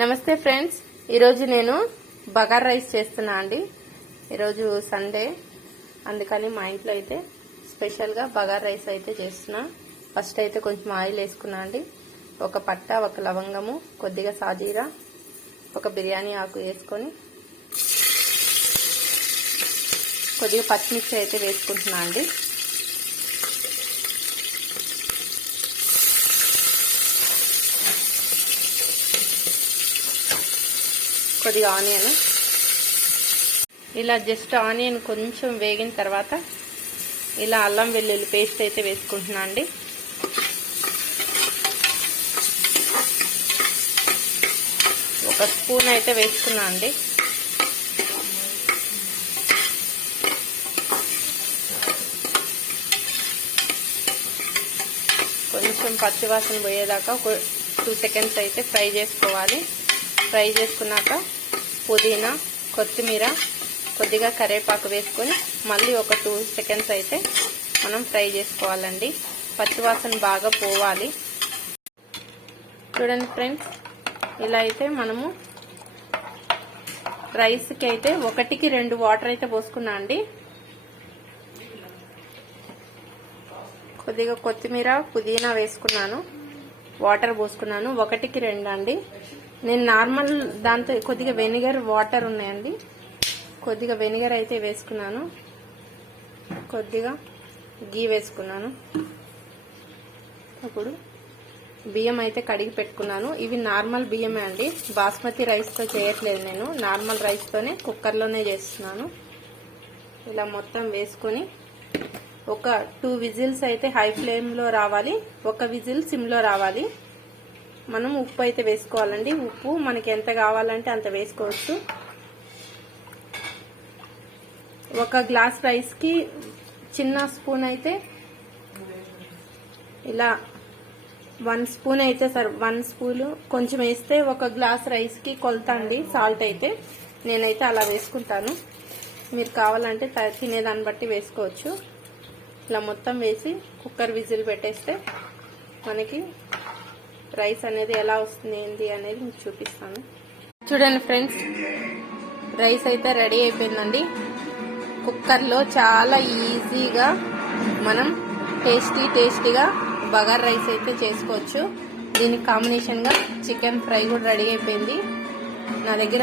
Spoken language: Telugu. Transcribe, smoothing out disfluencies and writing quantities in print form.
నమస్తే ఫ్రెండ్స్, ఈరోజు నేను బగార్ రైస్ చేస్తున్నా అండి. ఈరోజు సండే, అందుకని మా ఇంట్లో అయితే స్పెషల్గా బగార్ రైస్ అయితే చేస్తున్నా. ఫస్ట్ అయితే కొంచెం ఆయిల్ వేసుకున్నా అండి. ఒక పట్ట, ఒక లవంగము, కొద్దిగా సాజీరా, ఒక బిర్యానీ ఆకు వేసుకొని కొద్దిగా పచ్చిమిర్చి అయితే వేసుకుంటున్నా అండి. కొద్దిగా ఆనియన్, ఇలా జస్ట్ ఆనియన్ కొంచెం వేగిన తర్వాత ఇలా అల్లం వెల్లుల్లి పేస్ట్ అయితే వేసుకుంటున్నా అండి. ఒక స్పూన్ అయితే వేసుకున్నా అండి. కొంచెం పచ్చివాసన పోయేదాకా ఒక 2 సెకండ్స్ అయితే ఫ్రై చేసుకోవాలి. ఫ్రై చేసుకున్నాక పుదీనా, కొత్తిమీర, కొద్దిగా కరివేపాకు వేసుకొని మళ్ళీ ఒక 2 సెకండ్స్ అయితే మనం ఫ్రై చేసుకోవాలండి. పచ్చివాసన బాగా పోవాలి. చూడండి ఫ్రెండ్స్, ఇలా అయితే మనము రైస్కి అయితే 1కి 2 వాటర్ అయితే పోసుకున్నా అండి. కొద్దిగా కొత్తిమీర, పుదీనా వేసుకున్నాను, వాటర్ పోసుకున్నాను. 1కి 2 అండి. నేను నార్మల్ దాంతో కొద్దిగా వెనిగర్ వాటర్ ఉన్నాయండి, కొద్దిగా వెనిగర్ అయితే వేసుకున్నాను. కొద్దిగా గీ వేసుకున్నాను. ఇప్పుడు బియ్యం అయితే కడిగి పెట్టుకున్నాను. ఇవి నార్మల్ బియ్యమే అండి, బాస్మతి రైస్తో చేయట్లేదు నేను. నార్మల్ రైస్తోనే కుక్కర్లోనే చేస్తున్నాను. ఇలా మొత్తం వేసుకొని ఒక 2 విజిల్స్ అయితే హై ఫ్లేమ్లో రావాలి, 1 విజిల్ సిమ్లో రావాలి. మనం ఉప్పు అయితే వేసుకోవాలండి. ఉప్పు మనకి ఎంత కావాలంటే అంత వేసుకోవచ్చు. 1 గ్లాస్ రైస్కి చిన్న స్పూన్ అయితే ఇలా 1 స్పూన్ అయితే 1 స్పూన్ కొంచెం వేస్తే 1 గ్లాస్ రైస్కి కొలత అండి. సాల్ట్ అయితే నేనైతే అలా వేసుకుంటాను. మీరు కావాలంటే తినేదాన్ని బట్టి వేసుకోవచ్చు. ఇలా మొత్తం వేసి కుక్కర్ విజిల్ పెట్టేస్తే మనకి రైస్ అనేది ఎలా వస్తుంది ఏంటి అనేది మీకు చూపిస్తాను. చూడండి ఫ్రెండ్స్, రైస్ అయితే రెడీ అయిపోయిందండి. కుక్కర్లో చాలా ఈజీగా మనం టేస్టీగా బగార్ రైస్ అయితే చేసుకోవచ్చు. దీనికి కాంబినేషన్గా చికెన్ ఫ్రై కూడా రెడీ అయిపోయింది. నా దగ్గర